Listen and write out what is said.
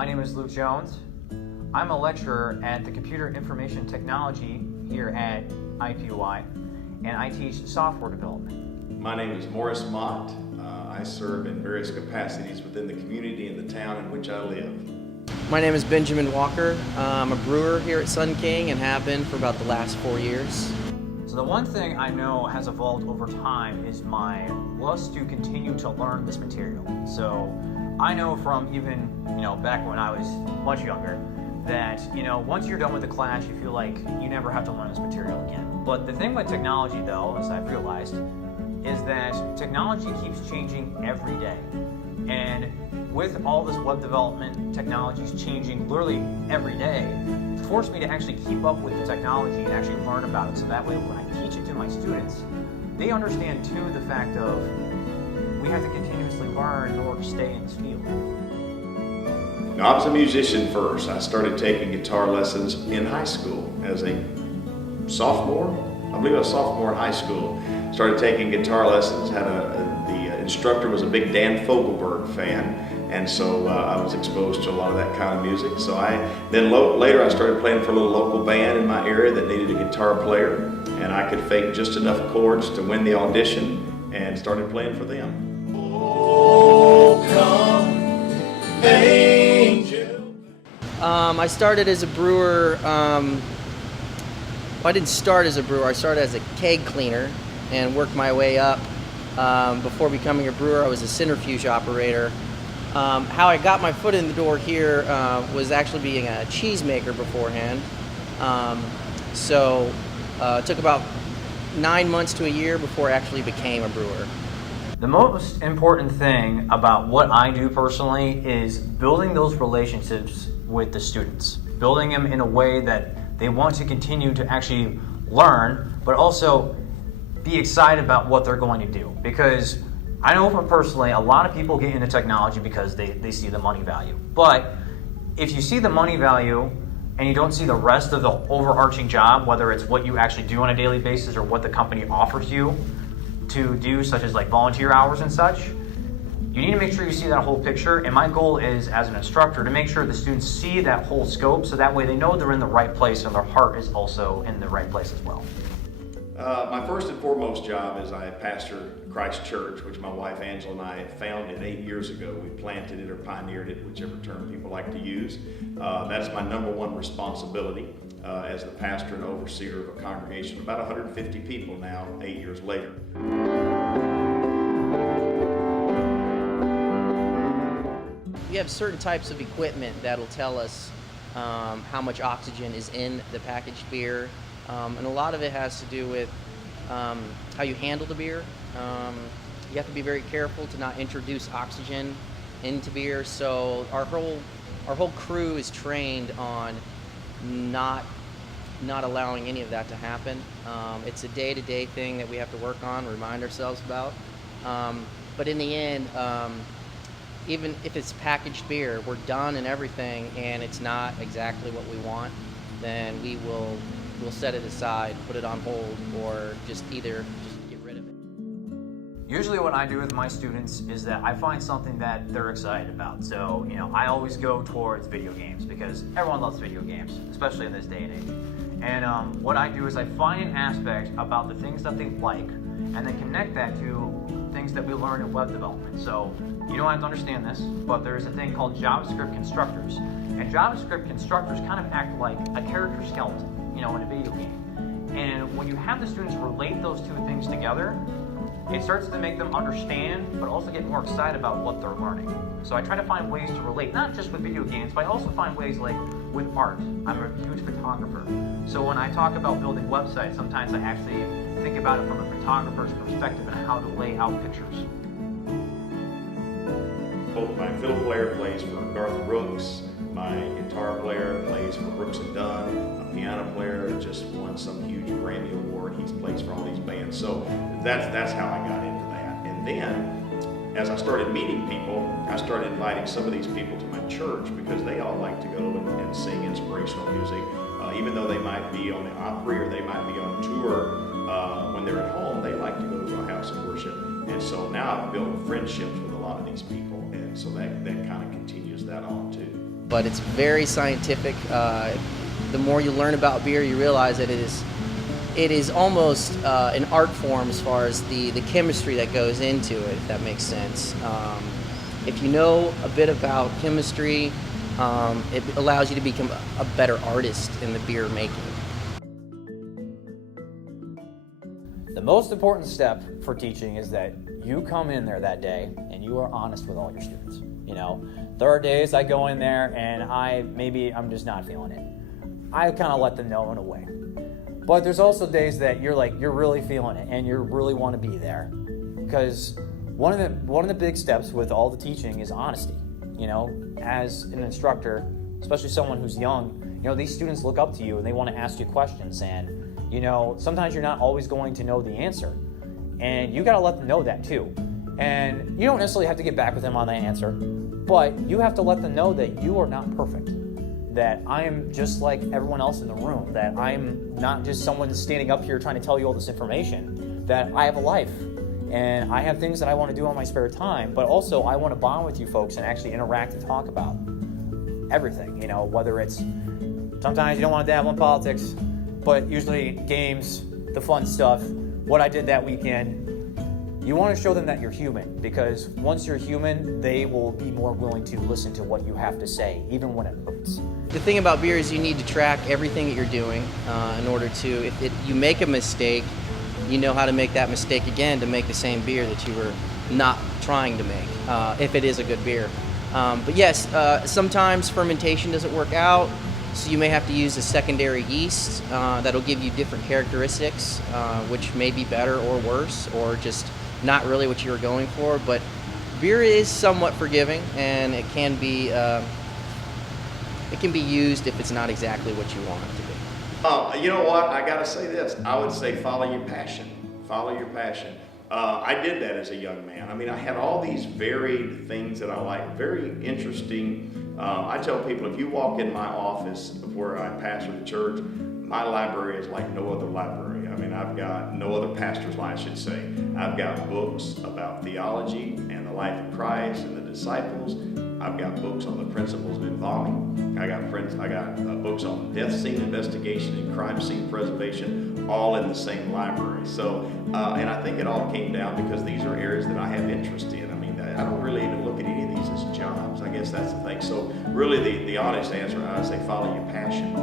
My name is Luke Jones. I'm a lecturer at the Computer Information Technology here at IPUI, and I teach software development. My name is Morris Mott. I serve in various capacities within the community and the town in which I live. My name is Benjamin Walker. I'm a brewer here at Sun King and have been for about the last 4 years. So the one thing I know has evolved over time is my lust to continue to learn this material. So I know from even, back when I was much younger, that, once you're done with the class, you feel like you never have to learn this material again. But the thing with technology, though, as I've realized, is that technology keeps changing every day. And with all this web development, technology is changing literally every day. It forced me to actually keep up with the technology and actually learn about it, so that way when I teach it to my students, they understand too the fact of we have to continuously learn in order to stay in this field. Now, I was a musician first. I started taking guitar lessons in high school as a sophomore. I believe I was a sophomore in high school. Started taking guitar lessons. The instructor was a big Dan Fogelberg fan, and so I was exposed to a lot of that kind of music. So later I started playing for a little local band in my area that needed a guitar player, and I could fake just enough chords to win the audition and started playing for them. Oh, come, angel. I started as a brewer. I didn't start as a brewer. I started as a keg cleaner and worked my way up. Before becoming a brewer, I was a centrifuge operator. How I got my foot in the door here was actually being a cheesemaker beforehand. It took about 9 months to a year before I actually became a brewer. The most important thing about what I do personally is building those relationships with the students, building them in a way that they want to continue to actually learn, but also be excited about what they're going to do. Because I know from personally, a lot of people get into technology because they see the money value. But if you see the money value and you don't see the rest of the overarching job, whether it's what you actually do on a daily basis or what the company offers you to do, such as like volunteer hours and such, you need to make sure you see that whole picture. And my goal is, as an instructor, to make sure the students see that whole scope, so that way they know they're in the right place and their heart is also in the right place as well. My first and foremost job is I pastor Christ Church, which my wife Angela and I founded 8 years ago. We planted it or pioneered it, whichever term people like to use. That's my number one responsibility as the pastor and overseer of a congregation of about 150 people now, 8 years later. We have certain types of equipment that'll tell us how much oxygen is in the packaged beer. And a lot of it has to do with how you handle the beer. You have to be very careful to not introduce oxygen into beer. So our whole crew is trained on not allowing any of that to happen. It's a day-to-day thing that we have to work on, remind ourselves about. But in the end, even if it's packaged beer, we're done and everything, and it's not exactly what we want, then we'll set it aside, put it on hold, or just get rid of it. Usually what I do with my students is that I find something that they're excited about. So, I always go towards video games because everyone loves video games, especially in this day and age. And what I do is I find an aspect about the things that they like and then connect that to things that we learn in web development. So you don't have to understand this, but there's a thing called JavaScript constructors. And JavaScript constructors kind of act like a character skeleton, in a video game. And when you have the students relate those two things together, it starts to make them understand, but also get more excited about what they're learning. So I try to find ways to relate, not just with video games, but I also find ways like with art. I'm a huge photographer. So when I talk about building websites, sometimes I actually think about it from a photographer's perspective and how to lay out pictures. Both my fiddle player plays for Garth Brooks, my guitar player plays for Brooks and Dunn, a piano player just won some huge Grammy award. He plays for all these bands. So that's how I got into that. And then, as I started meeting people, I started inviting some of these people to my church because they all like to go and sing inspirational music. Even though they might be on the Opry or they might be on tour, when they're at home, they like to go to a house of worship. And so now I've built friendships with a lot of these people, and so that kind of continues that on too. but it's very scientific. The more you learn about beer, you realize that it is almost an art form as far as the chemistry that goes into it, if that makes sense. If you know a bit about chemistry, it allows you to become a better artist in the beer making. The most important step for teaching is that you come in there that day and you are honest with all your students. You know, there are days I go in there and I'm just not feeling it. I kind of let them know in a way. But there's also days that you're really feeling it and you really want to be there. Because one of the big steps with all the teaching is honesty. You know, as an instructor, especially someone who's young, you know, these students look up to you and they want to ask you questions, and you know, sometimes you're not always going to know the answer. And you got to let them know that too. And you don't necessarily have to get back with them on that answer, but you have to let them know that you are not perfect. That I am just like everyone else in the room. That I'm not just someone standing up here trying to tell you all this information. That I have a life. And I have things that I want to do on my spare time, but also I want to bond with you folks and actually interact and talk about everything. You know, whether it's, sometimes you don't want to dabble in politics, but usually games, the fun stuff, what I did that weekend. You want to show them that you're human, because once you're human, they will be more willing to listen to what you have to say, even when it hurts. The thing about beer is you need to track everything that you're doing in order to, if you make a mistake, you know how to make that mistake again to make the same beer that you were not trying to make, if it is a good beer. But yes, sometimes fermentation doesn't work out, so you may have to use a secondary yeast that'll give you different characteristics, which may be better or worse, or just not really what you were going for. But beer is somewhat forgiving, and it can be used if it's not exactly what you want it to be. You know what? I gotta say this. I would say follow your passion. Follow your passion. I did that as a young man. I mean, I had all these varied things that I like, very interesting. I tell people, if you walk in my office where I pastor the church, my library is like no other library. I mean, I've got no other pastor's life, I should say. I've got books about theology and the life of Christ and the disciples. I've got books on the principles of embalming. I got books on death scene investigation and crime scene preservation, all in the same library. So, and I think it all came down because these are areas that I have interest in. I mean, I don't really even look at any of these as jobs. I guess that's the thing. So really the honest answer, I would say follow your passion.